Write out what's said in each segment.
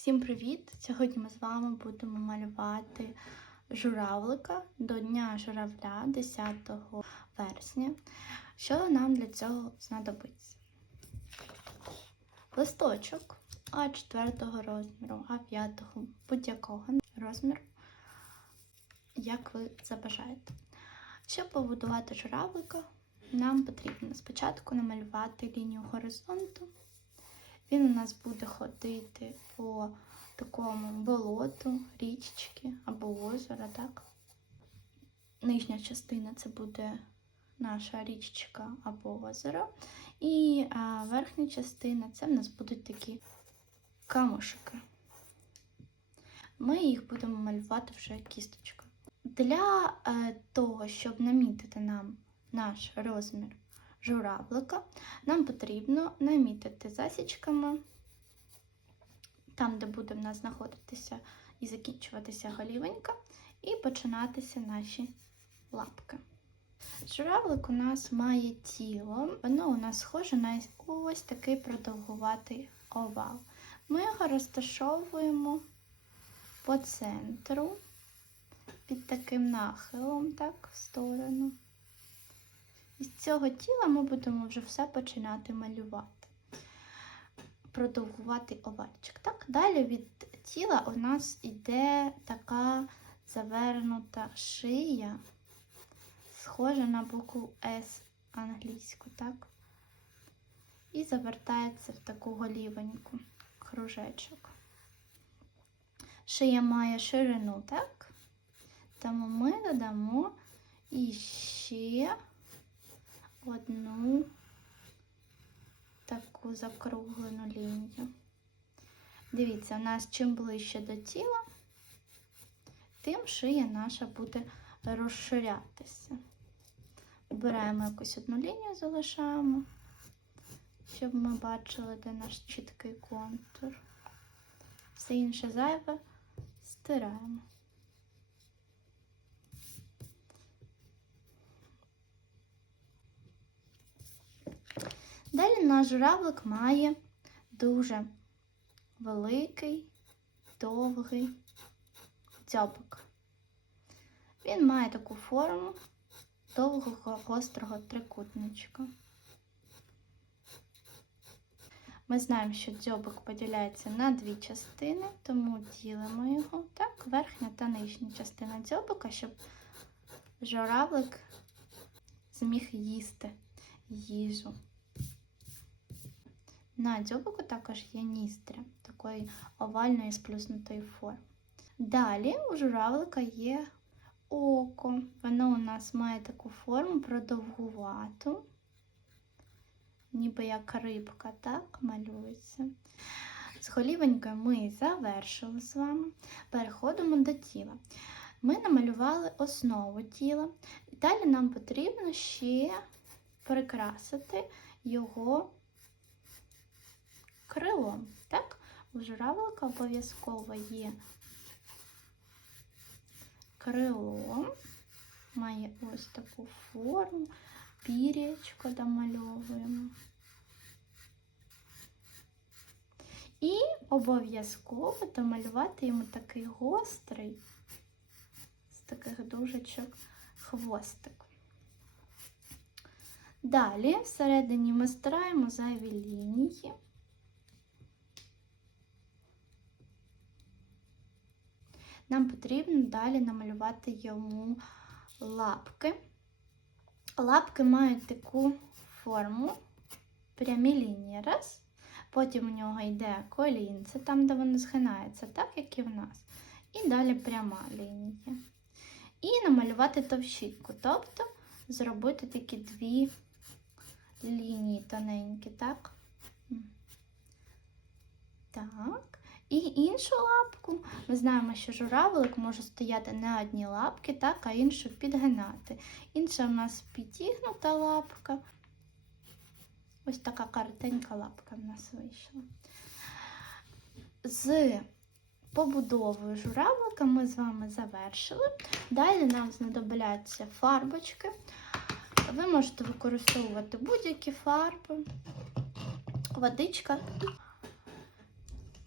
Всім привіт! Сьогодні ми з вами будемо малювати журавлика до Дня журавля 10 вересня. Що нам для цього знадобиться? Листочок А4 розміру, А5 будь-якого розміру, як ви забажаєте. Щоб побудувати журавлика, нам потрібно спочатку намалювати лінію горизонту. Він у нас буде ходити по такому болоту, річки або озера, так? Нижня частина це буде наша річка або озеро. І а, верхня частина це в нас будуть такі камушики. Ми їх будемо малювати вже кісточкою. Для е, того, щоб намітити нам наш розмір журавлика, нам потрібно намітити засічками там, де буде в нас знаходитися і закінчуватися голівенька, і починатися наші лапки. Журавлик у нас має тіло, воно у нас схоже на ось такий продовгуватий овал. Ми його розташовуємо по центру під таким нахилом, так, в сторону. І з цього тіла ми будемо вже все починати малювати. Продовгувати овальчик. Так, далі від тіла у нас йде така завернута шия, схожа на букву С англійську, так? І завертається в таку голівеньку кружечок. Шия має ширину, так? Тому ми додамо іще одну таку закруглену лінію. Дивіться, у нас чим ближче до тіла, тим шия наша буде розширятися. Обираємо якусь одну лінію, залишаємо, щоб ми бачили, де наш чіткий контур. Все інше зайве стираємо. Далі наш журавлик має дуже великий, довгий дзьобик. Він має таку форму довгого гострого трикутничка. Ми знаємо, що дзьобик поділяється на дві частини, тому ділимо його так, верхня та нижня частина дзьобика, щоб журавлик зміг їсти їжу. На дзьобику також є ністря такої овальної сплюснутої форми. Далі у журавлика є око. Воно у нас має таку форму продовгувату, ніби як рибка, так, малюється. З голівенькою ми завершили з вами. Переходимо до тіла. Ми намалювали основу тіла. Далі нам потрібно ще прикрасити його крилом. Так? У журавлика обов'язково є крило, має ось таку форму, пір'ячко домальовуємо. І обов'язково домалювати йому такий гострий, з таких дужечок хвостик. Далі всередині ми стираємо зайві лінії. Нам потрібно далі намалювати йому лапки. Лапки мають таку форму, прямі лінії. Раз. Потім у нього йде колінце, там, де воно згинається, так як і в нас. І далі пряма лінія. І намалювати товщинку, тобто зробити такі дві лінії тоненькі, так? Так. І іншу лапку. Ми знаємо, що журавлик може стояти на одній лапці, так, а іншу підгинати. Інша в нас підігнута лапка. Ось така коротенька лапка в нас вийшла. З побудовою журавлика ми з вами завершили. Далі нам знадобляться фарбочки. Ви можете використовувати будь-які фарби, водичка.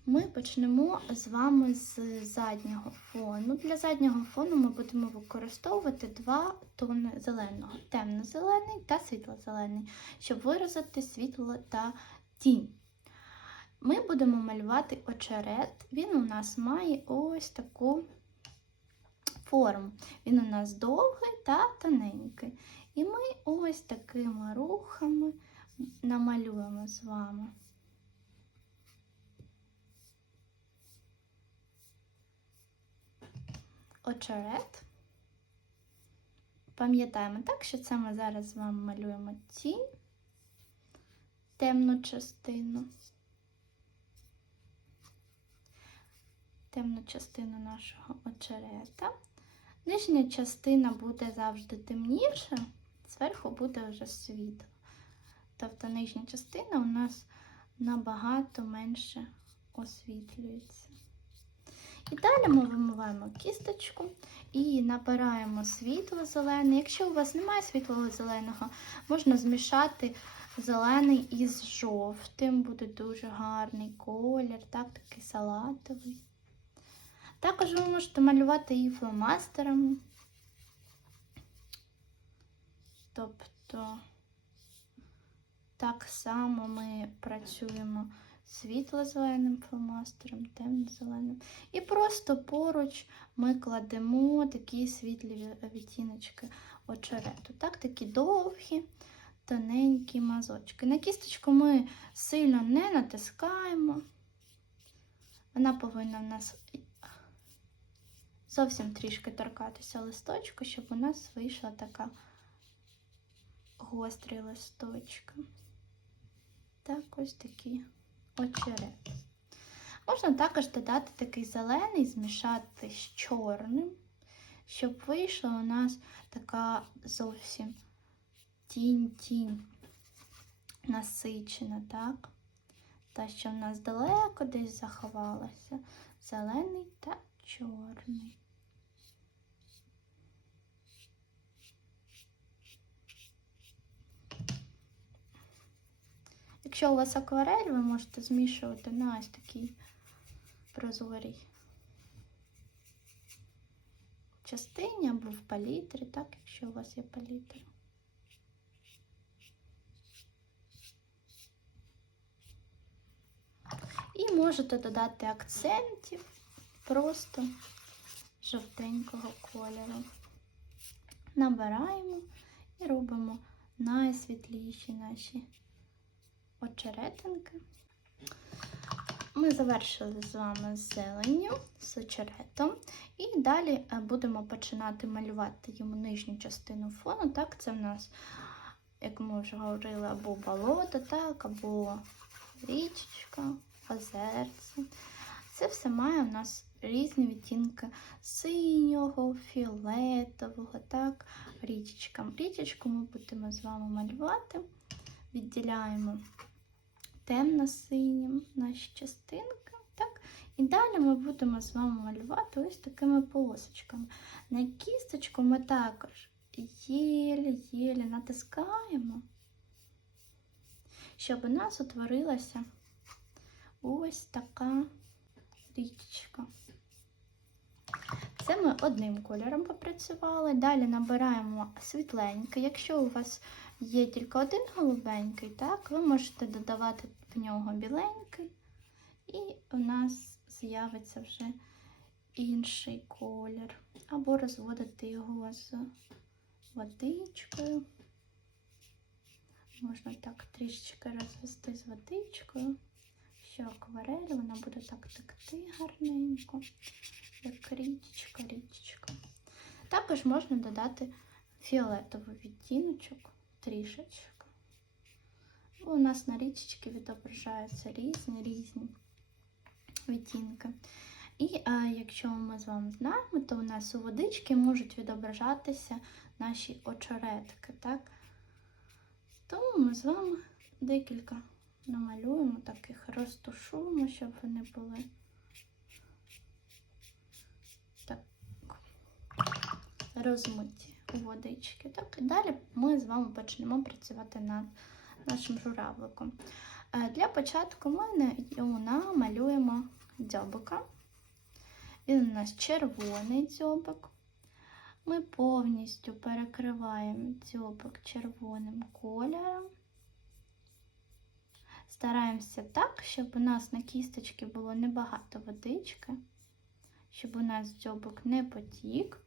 Ми почнемо з вами з заднього фону. Для заднього фону ми будемо використовувати два тони зеленого: темно-зелений та світло-зелений, щоб виразити світло та тінь. Ми будемо малювати очерет. Він у нас має ось таку форму. Він у нас довгий та тоненький. І ми ось такими рухами намалюємо з вами. Очерет. Пам'ятаємо так, що це ми зараз з вами малюємо тінь, темну частину, темну частину нашого очерета. Нижня частина буде завжди темніша, зверху буде вже світло. Тобто нижня частина у нас набагато менше освітлюється. І далі ми вимиваємо кісточку і набираємо світло зелене. Якщо у вас немає світлого зеленого, можна змішати зелений із жовтим, буде дуже гарний колір, так, такий салатовий. Також ви можете малювати і фломастерами. Тобто, так само ми працюємо світло-зеленим фломастером, темно-зеленим. І просто поруч ми кладемо такі світлі відтіночки очерету. Так, такі довгі, тоненькі мазочки. На кісточку ми сильно не натискаємо. Вона повинна в нас зовсім трішки торкатися листочку, щоб у нас вийшла така гострі листочка. Так, ось такі очерет. Можна також додати такий зелений, змішати з чорним, щоб вийшла у нас така зовсім тінь-тінь насичена, так? Та, що в нас далеко десь заховалася. Зелений та чорний. Якщо у вас акварель, ви можете змішувати на ось такій прозорій частині або в палітрі, так, якщо у вас є палітра. І можете додати акцентів просто жовтенького кольору. Набираємо і робимо найсвітліші наші очеретинки. Ми завершили з вами зеленню, з очеретом. І далі е, будемо починати малювати йому нижню частину фону. Так, це в нас, як ми вже говорили, або болото, так, або річечка, озерце. Це все має у нас різні відтінки синього, фіолетового, так, річечка. Річечку ми будемо з вами малювати, відділяємо темно-синім наші частинки. Так? І далі ми будемо з вами малювати ось такими полосочками. На кісточку ми також єлі-єлі натискаємо, щоб у нас утворилася ось така річечка. Це ми одним кольором попрацювали. Далі набираємо світленьке. Якщо у вас є тільки один голубенький, так, ви можете додавати в нього біленький, і у нас з'явиться вже інший колір. Або розводити його з водичкою. Можна так трішечки розвести з водичкою, що акварель, вона буде так текти гарненько, як річечка, річечка. Також можна додати фіолетовий відтіночок трішечки. У нас на річечки відображаються різні різні відтінки. І а, якщо ми з вами знаємо, то у нас у водички можуть відображатися наші очеретки. так? Тому ми з вами декілька намалюємо, таких розтушуємо, щоб вони були так розмиті водички. Так, і далі ми з вами почнемо працювати над нашим журавликом. Е, Для початку ми на- намалюємо дзьобика. Він у нас червоний дзьобик. Ми повністю перекриваємо дзьобик червоним кольором. Стараємося так, щоб у нас на кісточці було небагато водички, щоб у нас дзьобик не потік.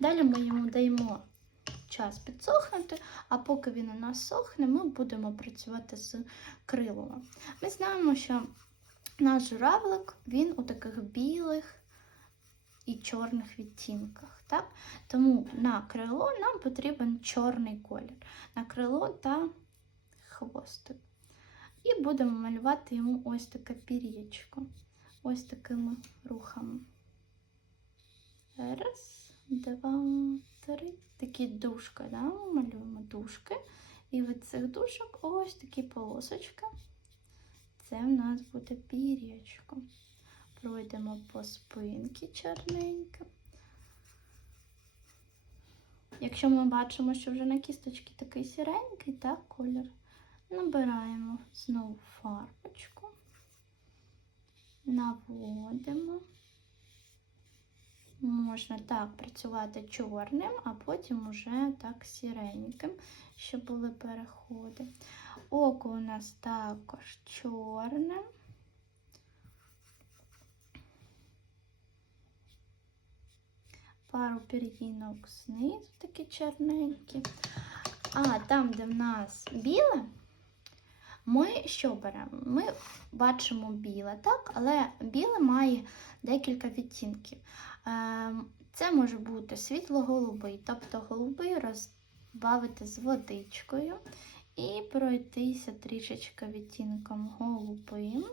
Далі ми йому даємо час підсохнути, а поки він у нас сохне, ми будемо працювати з крилами. Ми знаємо, що наш журавлик він у таких білих і чорних відтінках. Так? Тому на крило нам потрібен чорний колір. На крило та хвостик. І будемо малювати йому ось таке пір'ячко. Ось такими рухами. Раз, два, три. Такі дужки, да? малюємо дужки. І від цих дужок ось такі полосочки. Це в нас буде пір'ячко. Пройдемо по спинці чорненько. Якщо ми бачимо, що вже на кісточці такий сіренький, так, колір, набираємо знову фарбочку, наводимо. Можна так працювати чорним, а потім уже так сіреньким, щоб були переходи. Око у нас також чорне. Пару пір'їнок знизу такі чорненькі. А там, де в нас біле, ми що беремо? Ми бачимо біле, так? Але біле має декілька відтінків. Ем, Це може бути світло-голубий, тобто голубий розбавити з водичкою і пройтися трішечки відтінком голубим.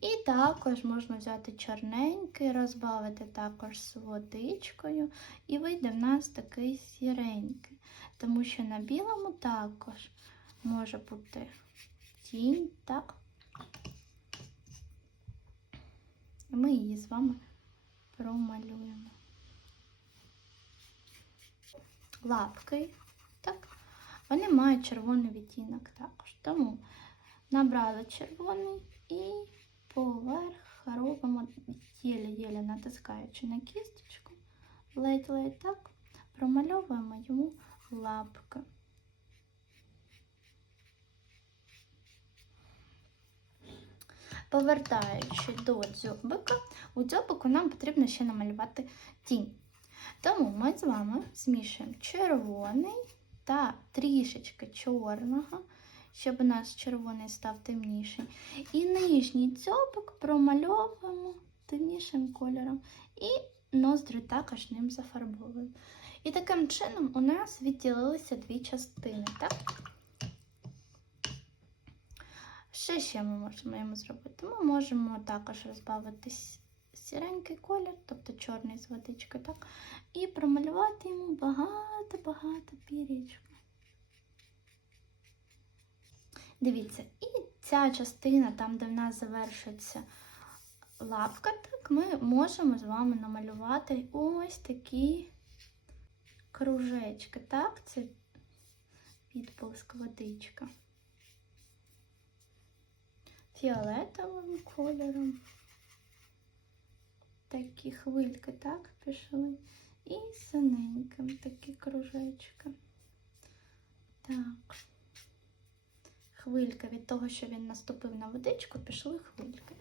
І також можна взяти чорненький, розбавити також з водичкою, і вийде в нас такий сіренький, тому що на білому також може бути тінь, так? І ми її з вами промалюємо. Лапки, так, вони мають червоний відтінок також. Тому набрали червоний і поверх робимо єле-єле натискаючи на кісточку, ледь-ледь так, промальовуємо йому лапки. Повертаючи до дзьобика, у дзьобику нам потрібно ще намалювати тінь. Тому ми з вами змішуємо червоний та трішечки чорного, щоб у нас червоний став темніший. І нижній дзьобик промальовуємо темнішим кольором. І ноздрі також ним зафарбовуємо. І таким чином у нас відділилися дві частини. так? Що ще ми можемо йому зробити? Ми можемо також розбавити сіренький колір, тобто чорний з водичкою, так? І промалювати йому багато-багато пірічок. Дивіться, і ця частина, там, де в нас завершується лапка, так, ми можемо з вами намалювати ось такі кружечки, так? Це відполиск водичка. Фіолетовим кольором. Такі хвильки, так, пішли. І синеньким такі кружечки. Так. Хвилька від того, що він наступив на водичку, пішли хвильки.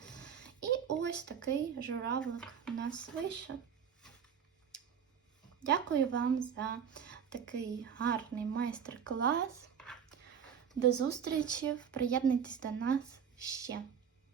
І ось такий журавлик у нас вийшов. Дякую вам за такий гарний майстер-клас. До зустрічі! Приєднуйтесь до нас ще.